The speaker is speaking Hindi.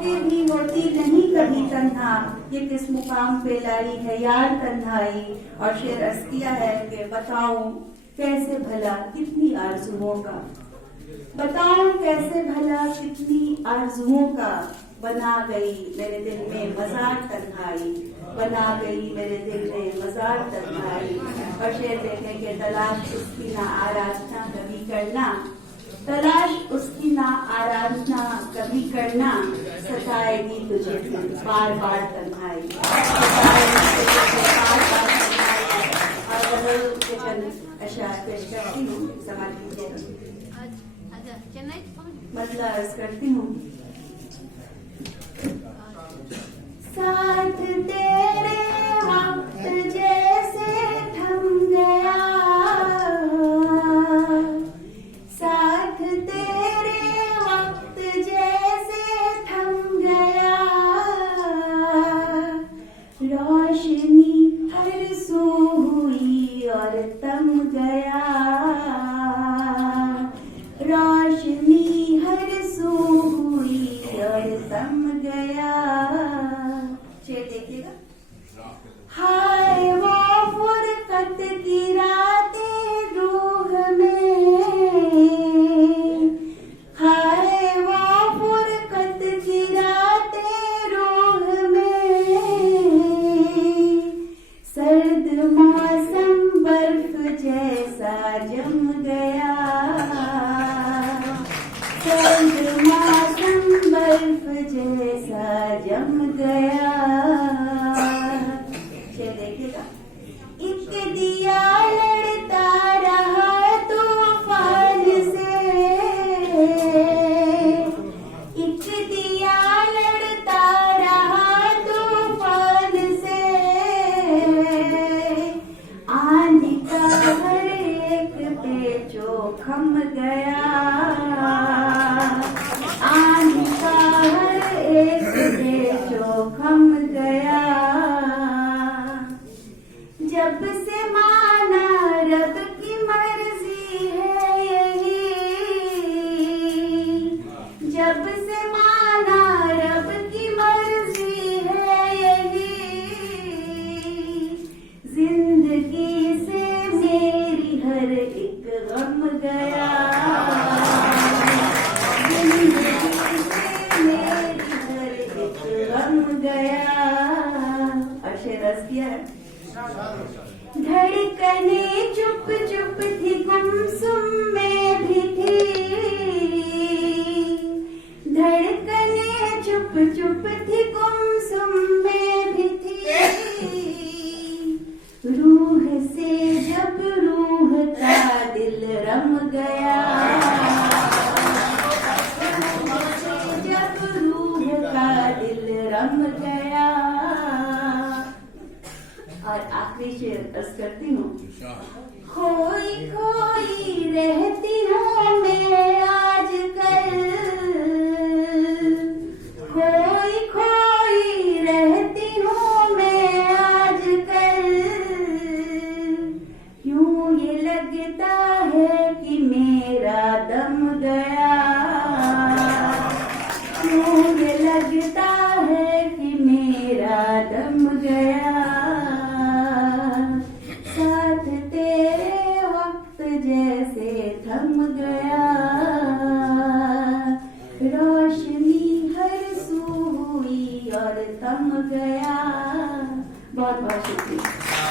होके भी होती नहीं कभी तन्हा, ये किस मुकाम पे लाई है यार तन्हाई। और शेर अर्ज किया है कि बताऊं कैसे भला कितनी आरज़ुओं का, बताऊं कैसे भला कितनी आरज़ुओं का, बना गई मेरे दिल में मजार तन्हाई, बना गई मेरे दिल में मजार तन्हाई। और शेर देखें कि तलाश उसकी ना आराधना कभी करना, तलाश उसकी ना आराधना कभी करना, सताएगी तुझे बार बार तन्हाई, सताएगी तुझे बार बार तन्हाई। और गजल के चंद अशआर पेश करती हूँ, समाज कीजिएगा। मतलब अर्ज करती हूँ। साथ तेरे वक्त जैसे थम गया, साथ तेरे वक्त जैसे थम गया, रोशनी हर सू हुई और थम गया, रोशनी हर सू हुई और थम गया। शेर देखिएगा। हाय वो फुरकत की रातें रूह में, हाय वो फुरकत की रातें रूह में, सर्द मौसम बर्फ जैसा जम गया, सर्द मौसम बर्फ जैसा जम गया। देखिएगा। एक दिया लड़ता रहा तूफान से, एक दिया लड़ता रहा तूफान से, आंधी का हर एक पेचो खम गया, आंधी का हर एक पेचो खम गया। जब से माना रब की मर्जी है यही, जब से माना रब की मर्जी है यही, जिंदगी से मेरी हर एक गम गया, जिंदगी से मेरी हर एक गम गया। और शेर अर्ज किया है। धड़कने चुप चुप थी गुमसुम में भी थी, धड़कने चुप चुप थी गुमसुम में भी थी, रूह से जब रूह का दिल रम गया, जब रूह का दिल रम गया। और आखिरी शेर अर्ज करती हूँ। खोई खोई रहती हूँ मैं आजकल, खोई खोई रहती हूँ मैं आजकल, यूं ये लगता है कि मेरा दम गया, यूं ये लगता है कि मेरा दम गया। जैसे थम गया, रोशनी हर सू हुई और थम गया। बहुत बहुत शुक्रिया।